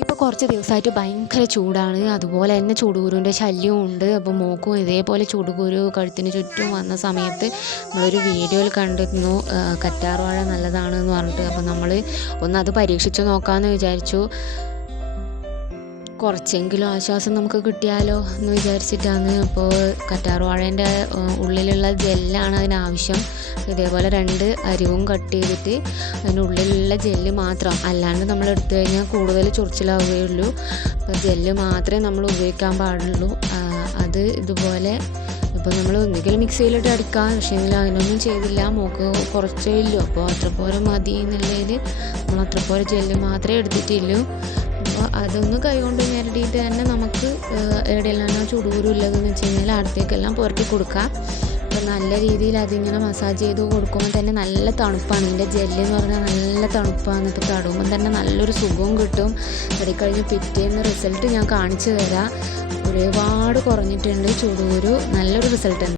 ഇപ്പോൾ കുറച്ച് ദിവസമായിട്ട് ഭയങ്കര ചൂടാണ്. അതുപോലെ തന്നെ ചുടുകുരുവിൻ്റെ ശല്യവും ഉണ്ട്. അപ്പോൾ മോൾക്കും ഇതേപോലെ ചുടുകുരു കഴുത്തിന് ചുറ്റും വന്ന സമയത്ത് നമ്മളൊരു വീഡിയോയിൽ കണ്ടിരുന്നു കറ്റാർവാഴ നല്ലതാണെന്ന് പറഞ്ഞിട്ട്. അപ്പോൾ നമ്മൾ അത് പരീക്ഷിച്ച് നോക്കാമെന്ന് വിചാരിച്ചു. കുറച്ചെങ്കിലും ആശ്വാസം നമുക്ക് കിട്ടിയാലോ എന്ന് വിചാരിച്ചിട്ടാണ്. അപ്പോൾ കറ്റാർവാഴേൻ്റെ ഉള്ളിലുള്ള ജെല്ലാണ് അതിനാവശ്യം. ഇതേപോലെ 2 അരിവും കട്ട് ചെയ്തിട്ട് അതിനുള്ളിലുള്ള ജെല്ല് മാത്രം, അല്ലാണ്ട് നമ്മൾ എടുത്തു കഴിഞ്ഞാൽ കൂടുതൽ ചൊറിച്ചിലാവുകയുള്ളൂ. അപ്പോൾ ജെല്ല് മാത്രമേ നമ്മൾ ഉപയോഗിക്കാൻ പാടുള്ളൂ. അത് ഇതുപോലെ ഇപ്പോൾ നമ്മൾ ഒന്നുകിൽ മിക്സിയിലിട്ട് അടിക്കാം, പക്ഷേ അതിനൊന്നും ചെയ്തില്ല. മോൾക്ക് കുറച്ചേ ഉള്ളൂ, അപ്പോൾ അത്ര പോലെ മതി എന്നുള്ളതിൽ നമ്മൾ അത്ര പോലെ ജെല്ല് മാത്രമേ എടുത്തിട്ടുള്ളൂ. അപ്പോൾ അതൊന്ന് കൈകൊണ്ട് ഞെരടിയിട്ട് തന്നെ നമുക്ക് എവിടെയെല്ലാം ചുടുകുരു ഉള്ളതെന്ന് വെച്ച് കഴിഞ്ഞാൽ അടുത്തേക്കെല്ലാം പുരട്ടി കൊടുക്കാം. അപ്പോൾ നല്ല രീതിയിൽ അതിങ്ങനെ മസാജ് ചെയ്ത് കൊടുക്കുമ്പോൾ തന്നെ നല്ല തണുപ്പാണ്. ഇതിൻ്റെ ജെല്ലെന്ന് പറഞ്ഞാൽ നല്ല തണുപ്പാണ്. ഇപ്പോൾ തടുമ്പോൾ തന്നെ നല്ലൊരു സുഖവും കിട്ടും. കഴിഞ്ഞ് പിറ്റേന്ന് റിസൾട്ട് ഞാൻ കാണിച്ചു തരാം. ഒരുപാട് കുറഞ്ഞിട്ടുണ്ട് ചുടുകുരു, നല്ലൊരു റിസൾട്ട് ഉണ്ട്.